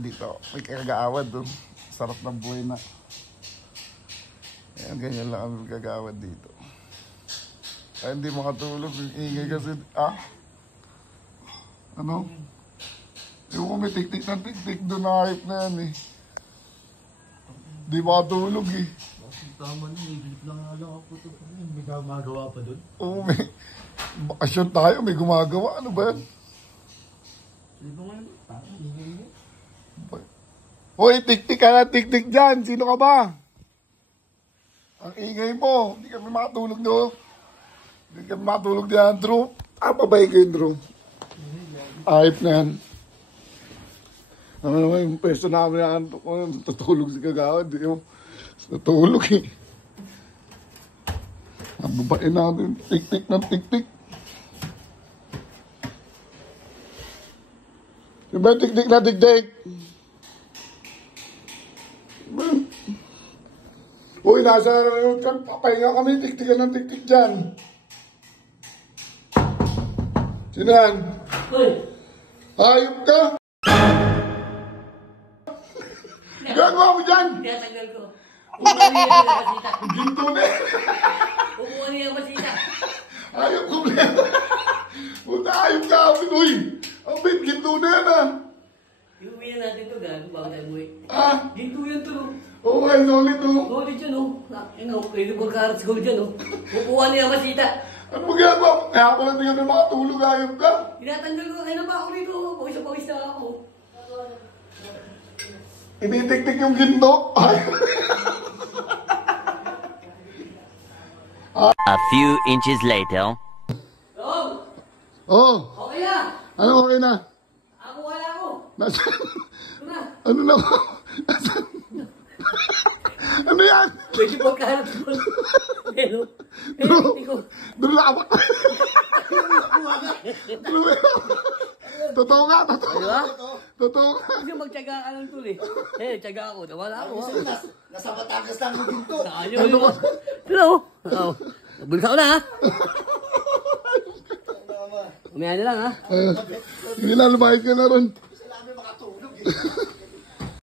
Dito, may kagawad doon. Sarap ng buhay na. Ayan, ganyan lang kami kagawad dito. Ay, hindi makatulog. Ingay kasi, ano? Yung ko may tik-tik na tik-tik doon na hype na yan eh. Hindi makatulog eh. Tama na, ibilip lang ako ito. May gumagawa pa doon? Oo, may bakasyon tayo, may gumagawa. Ano ba yan? Hindi ba ngayon? Ingay mo. Hoy, tik-tik ka na, tik-tik dyan. Sino ka ba? Ang ingay mo. Hindi kami makatulog doon. Hindi kami makatulog diyan, Drew. Pabay kayo, Drew. Ayip na yan. Ano naman yung pwesto namin na tutulog si Kagawad. Natulog eh. Ang babae natin. Tik-tik na tik-tik. Diba tik-tik na tik-tik? Uy, nasa papahinga kami. Tik-tikan ng tik-tik dyan. Sino yan? Uy! Ayop ka! Gagawa mo dyan! Tinatanggal ko. Umuha niya yung basita. Ginto na yan! Umuha niya yung basita. Ayop problema! Puta, ayop ka! Uy! Ang bit, ginto na yan ah! Iuwi na natin ito, gago, bago tayo umuwi. Ginto yan to, no? Oo, ay solid oh! Solid yun, no? Pwede ko karats gold yan, no? Umuha niya yung basita. Ano mo ginagawa? Kaya ako lang tingnan may makatulog, ayop ka! Tinatanggal ko, kaya na ba ako rito? Pawis na ako. Initik-tik yung ginto! A few inches later. Oh! Okay na! Ano okay na? Ako wala ako. Nasaan? Ito na. Ano na ako? Nasaan? Ano yan? Pwede po karats gold. Hello? Hindi ko. Doon na kabak. Totoo nga, totoo. Diba? Totoo nga. Kasi magtyaga ka lang tuloy. Tyaga ako. Wala ako. Nasa Batangas lang mo ginto. Ano ba? Hello? Oo. Bulsa ko na, ha? Umaya na lang, ha? Hindi na, lumayag ka na ron.